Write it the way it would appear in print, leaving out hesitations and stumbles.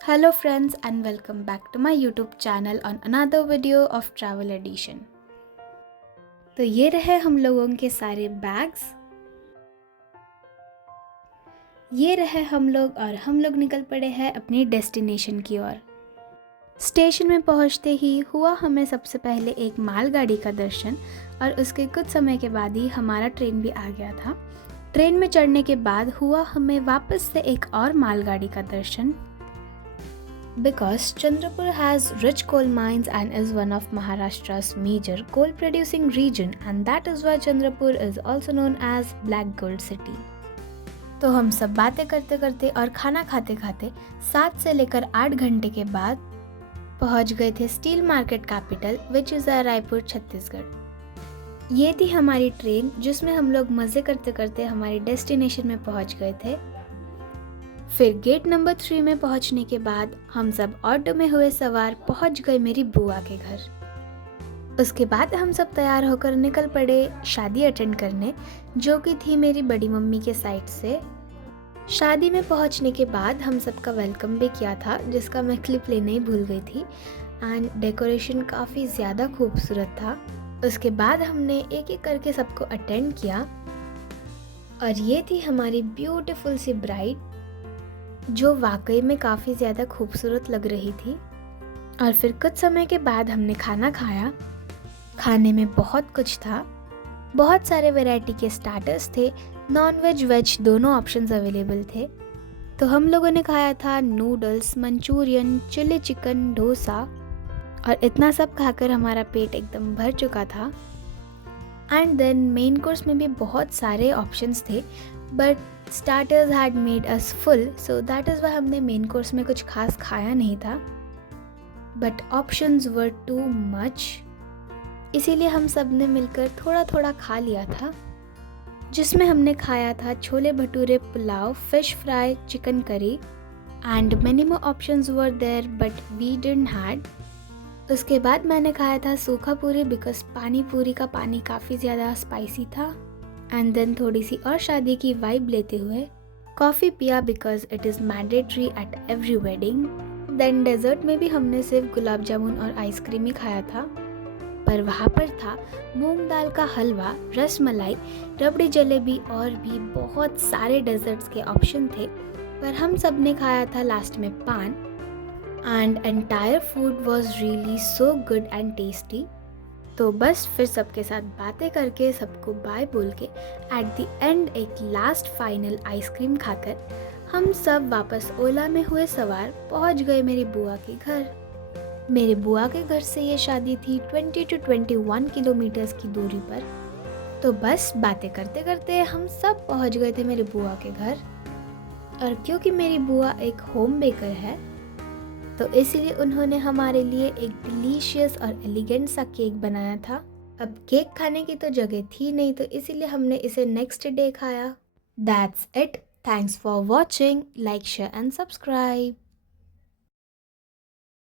Hello friends and welcome back to my YouTube channel on another video of travel edition। तो ये रहे हम लोगों के सारे बैग्स, ये रहे हम लोग और हम लोग निकल पड़े हैं अपनी डेस्टिनेशन की ओर। स्टेशन में पहुंचते ही हुआ हमें सबसे पहले एक मालगाड़ी का दर्शन और उसके कुछ समय के बाद ही हमारा ट्रेन भी आ गया था। ट्रेन में चढ़ने के बाद हुआ हमें वापस से एक और मालगाड़ी का दर्शन। Because Chandrapur has rich coal mines and is one of Maharashtra's major coal producing region and that is why Chandrapur is also known as Black Gold City। तो हम सब बातें करते करते और खाना खाते खाते 7 से लेकर 8 घंटे के बाद पहुंच गए थे steel market capital which is Raipur Chhattisgarh. ये थी हमारी ट्रेन जिसमें हम लोग मज़े करते करते हमारी डेस्टिनेशन में पहुंच गए थे। फिर गेट नंबर 3 में पहुंचने के बाद हम सब ऑटो में हुए सवार पहुंच गए मेरी बुआ के घर। उसके बाद हम सब तैयार होकर निकल पड़े शादी अटेंड करने, जो कि थी मेरी बड़ी मम्मी के साइड से। शादी में पहुंचने के बाद हम सबका वेलकम भी किया था जिसका मैं क्लिप लेने ही भूल गई थी एंड डेकोरेशन काफ़ी ज़्यादा खूबसूरत था। उसके बाद हमने एक एक करके सबको अटेंड किया और ये थी हमारी ब्यूटीफुल सी ब्राइड जो वाकई में काफ़ी ज़्यादा खूबसूरत लग रही थी। और फिर कुछ समय के बाद हमने खाना खाया। खाने में बहुत कुछ था, बहुत सारे वैरायटी के स्टार्टर्स थे, नॉन वेज वेज दोनों ऑप्शंस अवेलेबल थे। तो हम लोगों ने खाया था noodles, manchurian, chilli chicken, dosa और इतना सब खाकर हमारा पेट एकदम भर चुका था। एंड देन मेन कोर्स में भी बहुत सारे ऑप्शंस थे but starters had made us full, so that is why हमने मेन कोर्स में कुछ खास खाया नहीं था। But options were too much, इसीलिए हम सब ने मिलकर थोड़ा थोड़ा खा लिया था, जिसमें हमने खाया था chole bhature, pulao, fish fry, chicken curry and many more options were there but we didn't had. उसके बाद मैंने खाया था सूखा पूरी बिकॉज पानी पूरी का पानी काफ़ी ज़्यादा स्पाइसी था। एंड देन थोड़ी सी और शादी की वाइब लेते हुए कॉफ़ी पिया because it is mandatory at every wedding. Then dessert में भी हमने सिर्फ गुलाब जामुन और आइसक्रीम ही खाया था, पर वहाँ पर था मूंग दाल का हलवा, रस मलाई, रबड़ी जलेबी और भी बहुत सारे डेजर्ट्स के ऑप्शन थे, पर हम सब ने खाया था लास्ट में पान। And entire food was really so good and tasty. तो बस फिर सबके साथ बातें करके सबको बाय बोल के एट द एंड एक लास्ट फाइनल आइसक्रीम खाकर हम सब वापस ओला में हुए सवार पहुंच गए मेरी बुआ के घर। मेरे बुआ के घर से ये शादी थी 20 to 21 किलोमीटर्स की दूरी पर। तो बस बातें करते करते हम सब पहुंच गए थे मेरी बुआ के घर। और क्योंकि मेरी बुआ एक होम बेकर है तो इसलिए उन्होंने हमारे लिए एक डिलीशियस और एलिगेंट सा केक बनाया था। अब केक खाने की तो जगह थी नहीं तो इसीलिए हमने इसे नेक्स्ट डे खाया। That's it. Thanks for watching. Like, share and subscribe.